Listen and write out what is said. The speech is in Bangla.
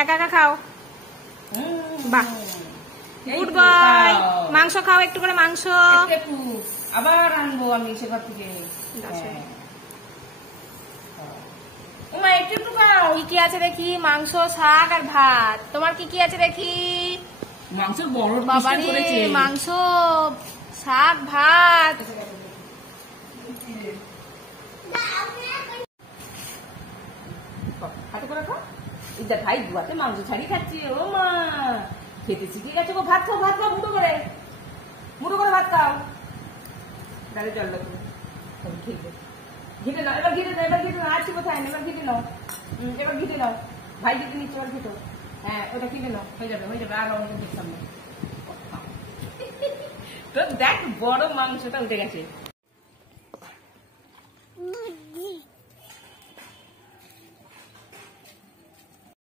একা একা খাও। বাহ, গুড বয়। মাংস খাও, একটু করে মাংস। আবার আনবো আমি সে ঘর থেকে। একটু খাও। কি কি আছে দেখি? মাংস, শাক আর ভাত। তোমার কি কি আছে দেখি? মাংস বড় বাবারে, মাংস, শাক, ভাত। হাতে করে খাও। ইদা ভাই দুয়াতে মাংস ছাড়ি খাচ্ছি। ও মা, খেতে শিখে গেছে গো। ভাত খাও, ভাত খাও, মুঠো করে ভাত খাও। ডালে জল লাগবে, খেতে ঘিটে নাও। এবার ঘিটে নাও, আছি কোথায়? এবার ঘিটে নাও, ভাই ঘিটে নিচ্ছে। এবার ঘিটো। হ্যাঁ, ওটা ঘিটে নাও। হয়ে যাবে আর অনেক দেখতাম না। তো দেখ, বড় মাংসটা উঠে গেছে।